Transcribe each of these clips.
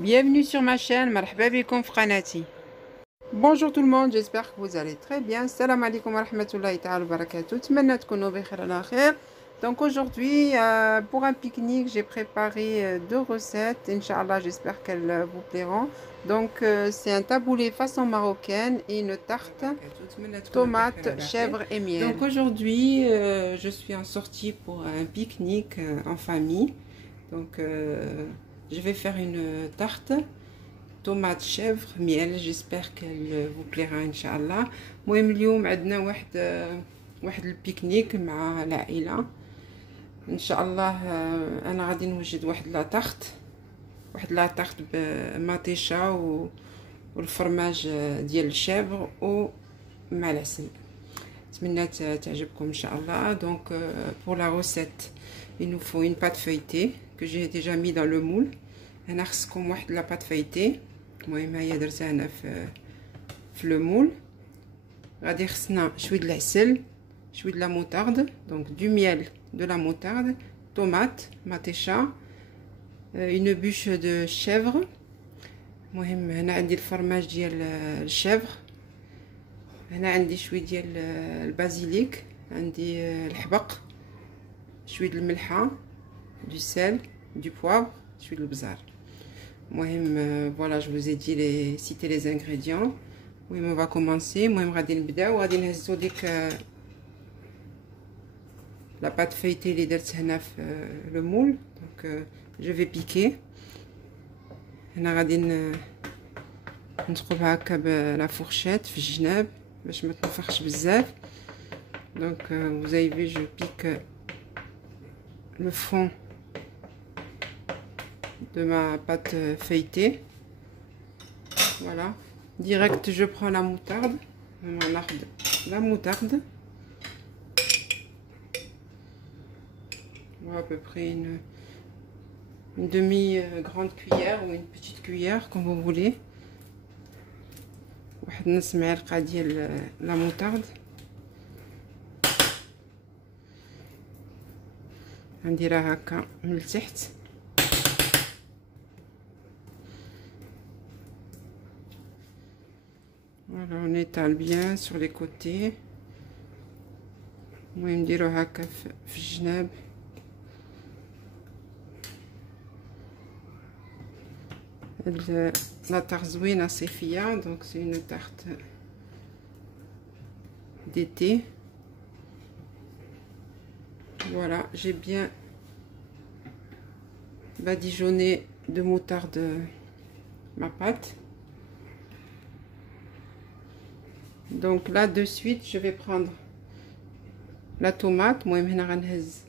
Bienvenue sur ma chaîne, marhaba bikoum fi qanati. Bonjour tout le monde, j'espère que vous allez très bien. Salam alaikum wa rahmatullahi ta'ala wa barakatuh. Tmanna tkounou bi khair ala khair. Donc aujourd'hui, pour un pique-nique, j'ai préparé deux recettes. Inch'Allah, j'espère qu'elles vous plairont. Donc c'est un taboulé façon marocaine et une tarte tomate, chèvre et miel. Donc aujourd'hui, je suis en sortie pour un pique-nique en famille. Donc je vais faire une tarte tomate chèvre miel. J'espère qu'elle vous plaira inchallah. المهم اليوم عندنا واحد البيكنيك مع العائله ان شاء الله. انا غادي نوجد واحد لا تارت بماتيشا والفرماج ديال الشيفر ومع العسل. نتمنى تعجبكم ان شاء الله. Donc pour la recette, il nous faut une pâte feuilletée que j'ai déjà mis dans le moule. انا خصكم واحد لا بات فايتي. المهم هي درتها انا في لو مول. غادي خصنا شويه د العسل، شويه د لا موطارد، دونك دو ميل، دو لا موطارد، طوماط ماتيشا، une bûche de chèvre. المهم هنا عندي الفرماج ديال الشيفر، هنا عندي شويه ديال البازيليك، عندي الحبق، شويه د الملحه، du sel, du poivre، شويه البزار. المهم voilà, je vous ai dit citer les ingrédients. المهم on va commencer. المهم غادي نبداو، غادي نهزو ديك la pâte feuilletée اللي درت هنا في le moule. Donc je vais piquer. هنا غادي نثقبها هكا بلا فورشيت في الجناب باش ما تنفخش بزاف. Donc vous avez vu, je pique le fond de ma pâte feuilletée. Voilà, direct je prends la moutarde, la moutarde, voilà, à peu près une demi grande cuillère ou une petite cuillère comme vous voulez. واحد نص معلقه ديال la moutarde. غنديرها هكا من التحت. Voilà, on étale bien sur les côtés. المهم نديرو هكا في الجناب. la tarte زوينه صيفيه, donc c'est une tarte d'été. Voilà, j'ai bien badigeonné de moutarde ma pâte. Donc là de suite je vais prendre la tomate. المهم هنا غنهز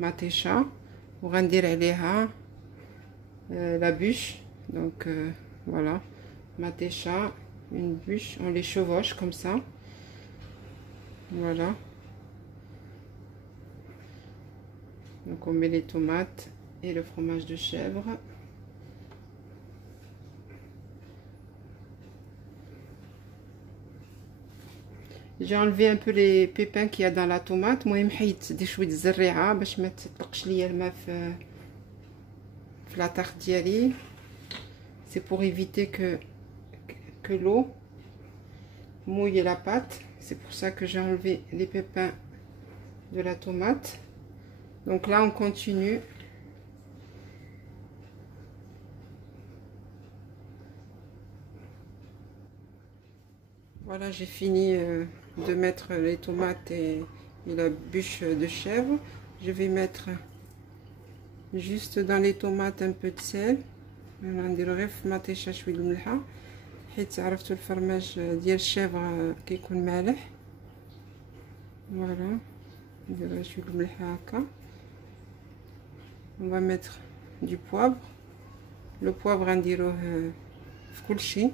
ماتيشا وغندير عليها la bûche. Donc voilà, matécha, une bûche, on les chevauche comme ça. Voilà, donc on met les tomates et le fromage de chèvre. J'ai enlevé un peu les pépins qu'il y a dans la tomate. المهم حيت دي شويه الزريعه باش ما تطلقش ليا الماء في la tarte ديالي. C'est pour éviter que l'eau mouille la pâte. C'est pour ça que j'ai enlevé les pépins de la tomate. Donc là on continue. Voilà, j'ai fini de mettre les tomates et la bûche de chèvre. Je vais mettre juste dans les tomates un peu de sel. نديرو غير في مطيشه شويه الملحه حيت عرفتوا الفرماج ديال الشيفر كيكون مالح. فوالا نديرو شويه الملحه هكا. on va mettre du poivre. le poivre غنديروه في كلشي.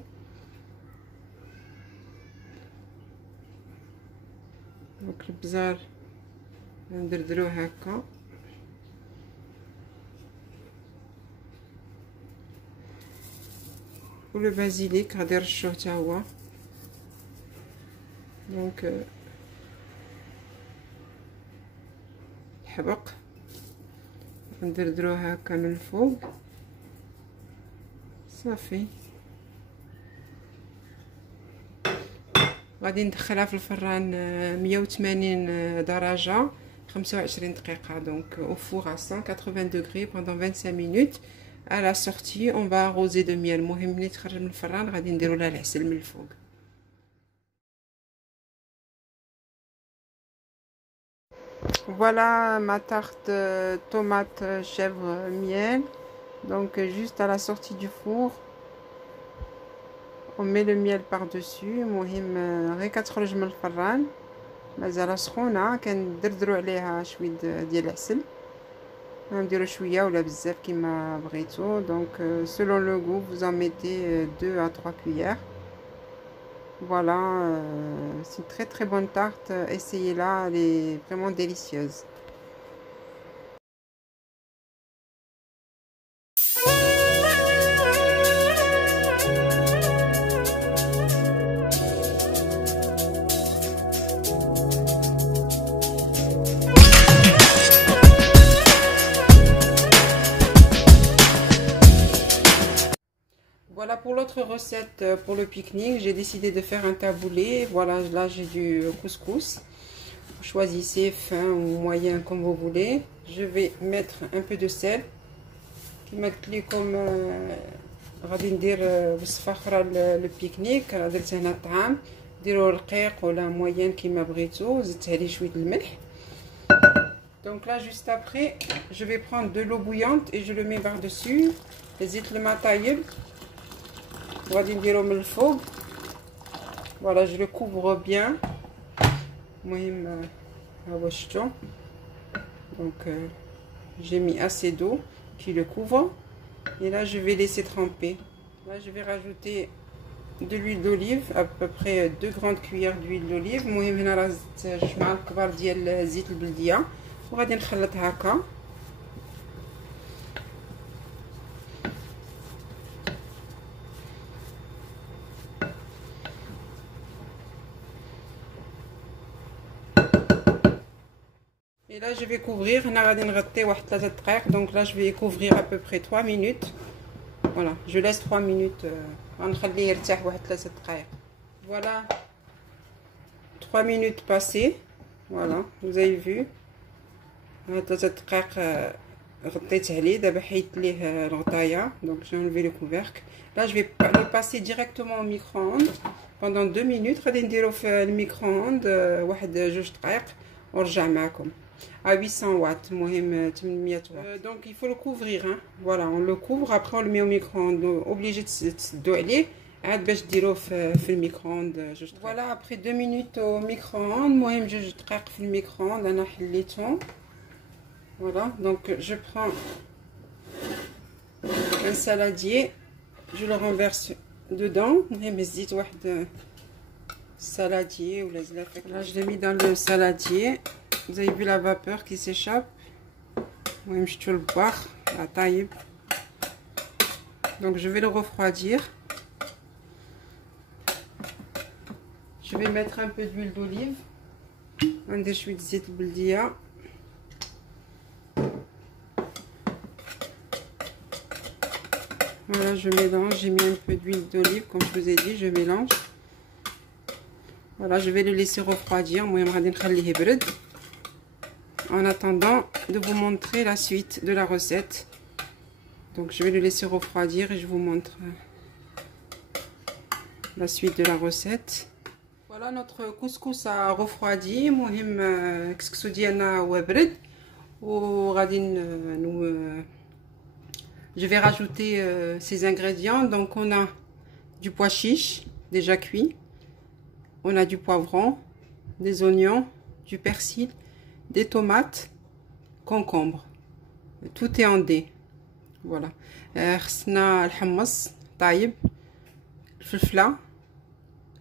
دونك البزار ندردروه هكا. ولو بازيليك غادي نرشوه حتى هو. دونك الحبق ندردروها هكا من الفوق. صافي. غادي ندخلها في الفران 180 درجة 25 دقيقة. Donc au four à 180 degrés pendant 25 minutes. À la sortie on va arroser de miel. المهم ملي تخرج من الفران غادي نديرو لها العسل من الفوق. Voilà ma tarte tomate chèvre miel. Donc juste à la sortie du four on met le miel par dessus. المهم غير كتخرج من الفران مازال سخونه كندردروا عليها شويه ديال العسل. نديرو شويه ولا بزاف كما بغيتو. دونك selon le goût vous en mettez 2 à 3 cuillères. Voilà, c'est une très très bonne tarte, essayez-la, elle est vraiment délicieuse. Voilà pour l'autre recette pour le pique-nique, j'ai décidé de faire un taboulé. Voilà, là j'ai du couscous. Vous choisissez fin ou moyen comme vous voulez. Je vais mettre un peu de sel. كما قلت لكم غادي ندير وصفه اخرى للبيكنيك. درت هنا الطعام ديروا رقيق ولا موين كما بغيتو. زدت عليه شويه الملح. Donc là juste après je vais prendre de l'eau bouillante et je le mets par dessus. زيت الماء طايب غادي نديرو من الفوق. Voilà, je le couvre bien. المهم ها هو شفتو. Donc j'ai mis assez d'eau qui le couvre et là je vais laisser tremper. Là je vais rajouter de l'huile d'olive, à peu près 2 grandes cuillères d'huile d'olive. المهم هنا راه زدت 2 معالق كبار ديال زيت البلديه وغادي نخلطها هكا. Et là je vais couvrir. هنا غادي نغطي واحد 3 دقائق. Donc là je vais couvrir à peu près 3 minutes. Voilà, je laisse 3 minutes. غنخليه يرتاح واحد 3 دقائق. Voilà, 3 minutes passées. Voilà, vous avez vu. 3 دقائق غطيت عليه. دابا حيدت ليه الغطايه. Donc j'ai enlevé le couvercle. Là je vais le passer directement au micro-ondes pendant 2 minutes. غادي نديرو في الميكرو-ondes واحد 2 دقائق ونرجع معكم à 800 watts. المهم 800 watts. Donc il faut le couvrir, hein. Voilà, on le couvre, après on le met au micro-ondes. Obligé تسدو عليه عاد باش ديروه في الميكرو-ondes. Voilà, après 2 minutes au micro-ondes. المهم 2 دقائق في الميكرو-ondes انا حليتهم. Voilà, donc je prends un saladier, je le renverse dedans. المهم زيت واحد saladier ou la zlafek. Là je l'ai mis dans le saladier. Vous avez vu la vapeur qui s'échappe. Moi je le boire la taille. Donc je vais le refroidir. Je vais mettre un peu d'huile d'olive. ندير شويه زيت البلديه. Voilà, je mélange. J'ai mis un peu d'huile d'olive comme je vous ai dit, je mélange. Voilà, je vais le laisser refroidir. المهم غادي نخليه يبرد. En attendant de vous montrer la suite de la recette. Donc je vais le laisser refroidir et je vous montre la suite de la recette. Voilà, notre couscous a refroidi. المهم الكسكسو ديالنا هو برد وغادي je vais rajouter ces ingrédients. Donc on a du pois chiche déjà cuit, on a du poivron, des oignons, du persil, des tomates, concombre. Tout est en dés. Voilà. خصنا الحمص طايب، الفلفله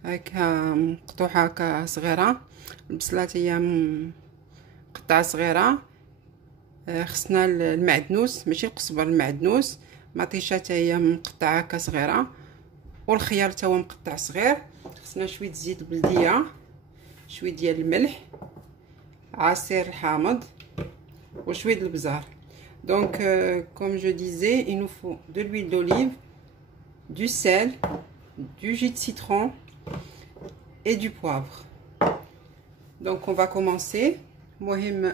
هكا مقطوعه هكا صغيره، البصلات هي مقطعه صغيره، خصنا المعدنوس ماشي القزبر، المعدنوس، مطيشه هي مقطعه هكا صغيره، والخيار تا هو مقطع صغير. خصنا شويه زيت البلديه، شويه ديال الملح، عصير الحامض وشويه البزار. Donc comme je disais, il nous faut de l'huile d'olive, du sel, du jus de citron et du poivre. Donc on va commencer. مهم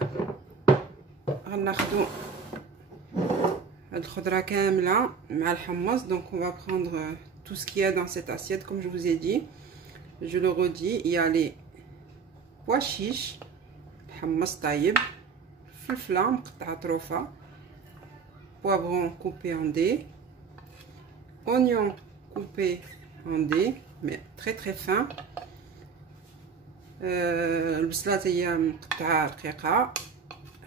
غناخدو هاد الخضره كامله مع الحمص. Donc on va prendre tout ce qu'il y a dans cette assiette. Comme je vous ai dit, je le redis, il y a les pois chiches, الحمص طايب، فلفله مقطعه طروفه، poivron coupé en dés, oignon coupé en dés mais très fin. البصلة هي مقطعة رقيقة.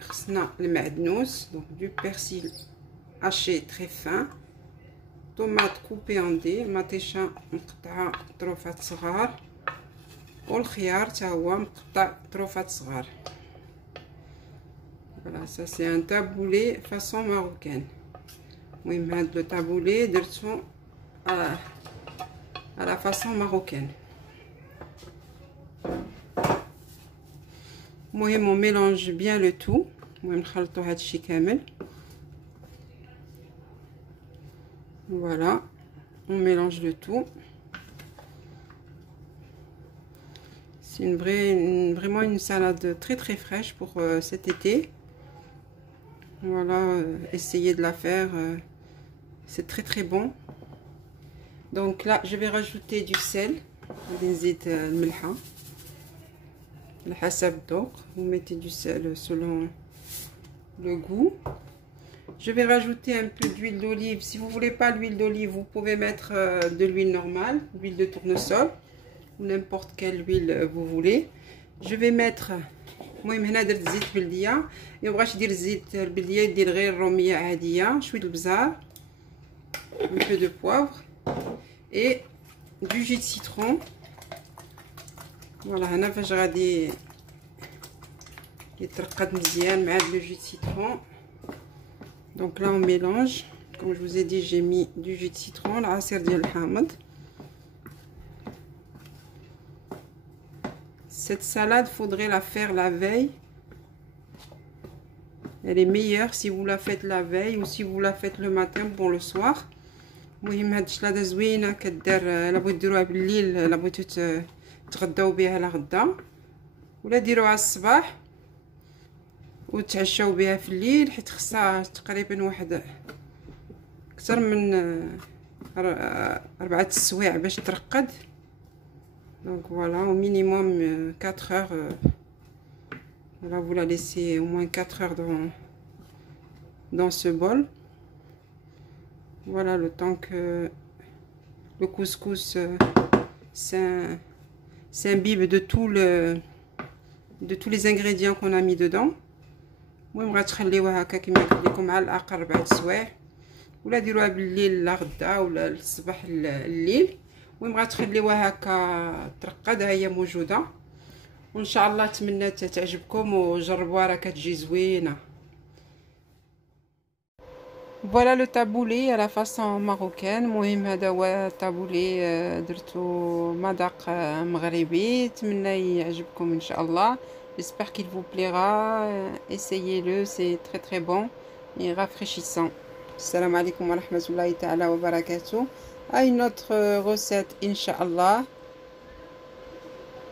خصنا المعدنوس donc du persil haché très fin، tomate coupée en dés، مطيشة مقطعة طروفات صغار، والخيار تا هو مقطع طروفات صغار. Voilà, ça c'est un taboulé façon marocaine. المهم هاد لو taboulé درتو à la façon marocaine. المهم on mélange bien le tout. المهم نخلطو هادشي كامل. Voilà, on mélange le tout. C'est vraiment une salade très fraîche pour cet été. Voilà, essayez de la faire, c'est très bon. Donc là je vais rajouter du sel. نزيد الملحة على حسب الذوق. Vous mettez du sel selon le goût. Je vais rajouter un peu d'huile d'olive. Si vous voulez pas l'huile d'olive, vous pouvez mettre de l'huile normale, l'huile de tournesol ou n'importe quelle huile vous voulez. Je vais mettre المهم هنا درت زيت بلديه. الا بغاش يدير الزيت البلديه يدير غير الروميه عاديه. شويه البزار، un peu de poivre et du jus de citron. Voilà, هنا فاش غادي يترقد مزيان مع le jus de citron. Donc là on mélange. Comme je vous ai dit, j'ai mis du jus de citron, العصير ديال الحامض. Cette salade, faudrait la faire la veille. Elle est meilleure si vous la faites la veille ou si vous la faites le matin pour le soir. المهم هاد الشلاضه زوينه كدار. الا بغيتو ديروها بالليل، الا بغيتو تغداو بها لغدا، ولا ديروها الصباح وتعشاو بها في الليل، حيت خصها تقريبا واحد اكثر من 4 السوايع باش ترقد. Donc voilà, au minimum 4 heures. Voilà, vous la laissez au moins 4 heures dans ce bol. Voilà, le temps que le couscous s'imbibe de tous les ingrédients qu'on a mis dedans. المهم غتخليوها هكا كما قلت لكم على الاقل 4 سوايع، ولا ديروها بالليل لا غدا ولا الصباح الليل. المهم غتخليوها هكا ترقد، هي موجوده. وان شاء الله نتمنى تعجبكم وجربوها، راه كتجي زوينه. Voilà le taboulé à la façon marocaine. المهم هذا هو taboulé درتو مذاق مغربي. نتمنى يعجبكم ان شاء الله. J'espère qu'il vous plaira. Essayez-le, c'est très bon et rafraîchissant. Salam alaikum wa rahmatullahi ta'ala wa barakatuh. À une autre recette Inch'Allah.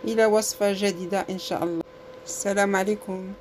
إلى وصفة جديدة إن شاء الله. السلام عليكم.